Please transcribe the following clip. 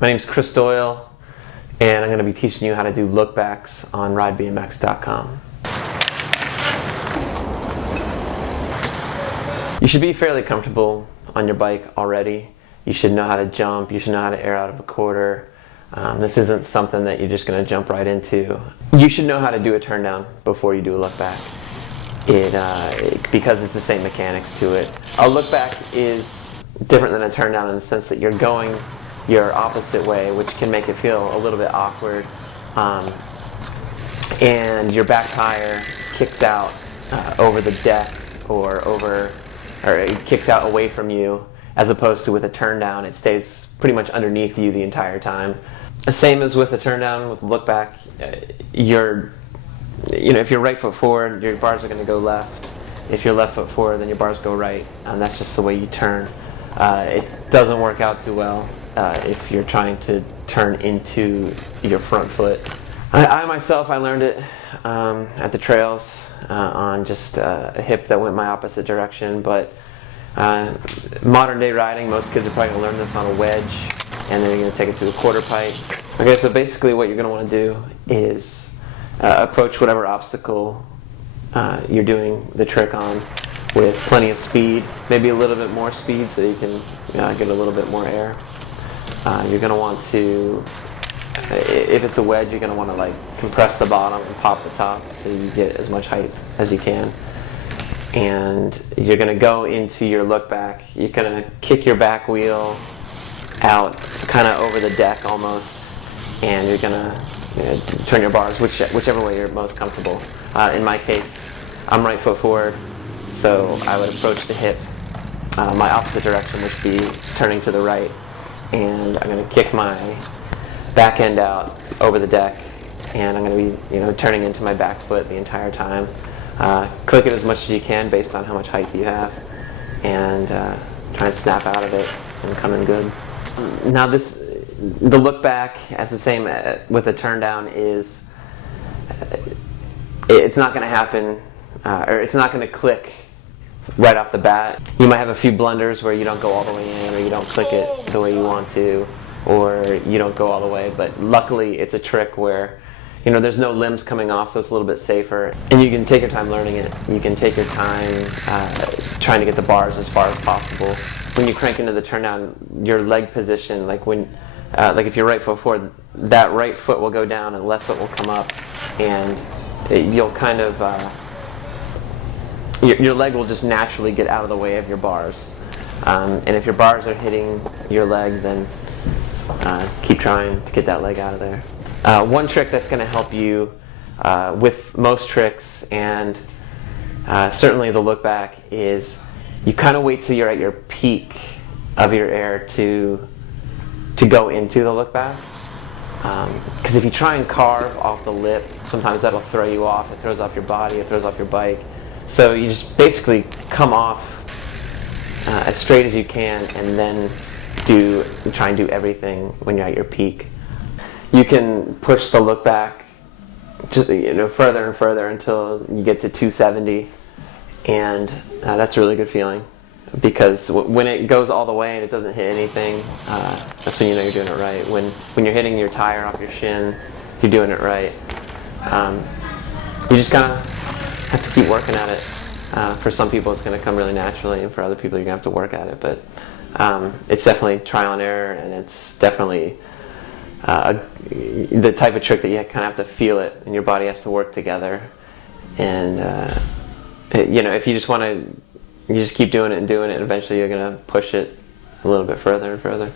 My name's Doyle, and I'm going to be teaching you how to do lookbacks on RideBMX.com. You should be fairly comfortable on your bike already. You should know how to jump, you should know how to air out of a quarter. This isn't something that you're just going to jump right into. You should know how to do a turn down before you do a look back. Because it's the same mechanics to it. A look back is different than a turn down in the sense that you're going your opposite way, which can make it feel a little bit awkward. And your back tire kicks out over the deck or it kicks out away from you, as opposed to with a turn down, it stays pretty much underneath you the entire time. The same as with a turn down, with a look back, if you're right foot forward, your bars are going to go left. If you're left foot forward, then your bars go right, and that's just the way you turn. It doesn't work out too well if you're trying to turn into your front foot. I myself learned it at the trails on just a hip that went my opposite direction, but modern day riding, most kids are probably going to learn this on a wedge, and then you're going to take it to a quarter pipe. Okay, so basically what you're going to want to do is approach whatever obstacle you're doing the trick on with plenty of speed, maybe a little bit more speed so you can get a little bit more air. You're going to want to, if it's a wedge, you're going to want to like compress the bottom and pop the top so you get as much height as you can. And you're going to go into your look back. You're going to kick your back wheel out kind of over the deck almost, and you're going to turn your bars whichever way you're most comfortable. In my case, I'm right foot forward, so I would approach the hip. My opposite direction would be turning to the right, and I'm going to kick my back end out over the deck, and I'm going to be turning into my back foot the entire time. Click it as much as you can based on how much height you have, and try and snap out of it and come in good. Now the look back, as the same with a turn down, is it's not going to happen, or it's not going to click right off the bat. You might have a few blunders where you don't go all the way in, or you don't click it the way you want to, or you don't go all the way, but luckily it's a trick where there's no limbs coming off, so it's a little bit safer. And you can take your time learning it. You can take your time trying to get the bars as far as possible. When you crank into the turn down, your leg position, like if you're right foot forward, that right foot will go down and left foot will come up, and you'll kind of your leg will just naturally get out of the way of your bars. And if your bars are hitting your leg, then keep trying to get that leg out of there. One trick that's going to help you with most tricks, and certainly the look back, is you kind of wait till you're at your peak of your air to go into the look back. Because if you try and carve off the lip, sometimes that'll throw you off. It throws off your body, it throws off your bike. So you just basically come off as straight as you can, and then try and do everything when you're at your peak. You can push the look back just, further and further until you get to 270, and that's a really good feeling, because when it goes all the way and it doesn't hit anything, that's when you know you're doing it right. When you're hitting your tire off your shin, you're doing it right. You just kind of have to keep working at it. For some people it's going to come really naturally, and for other people you're going to have to work at it, but it's definitely trial and error, and it's definitely the type of trick that you kind of have to feel it, and your body has to work together. And if you just keep doing it and doing it, eventually you're going to push it a little bit further and further.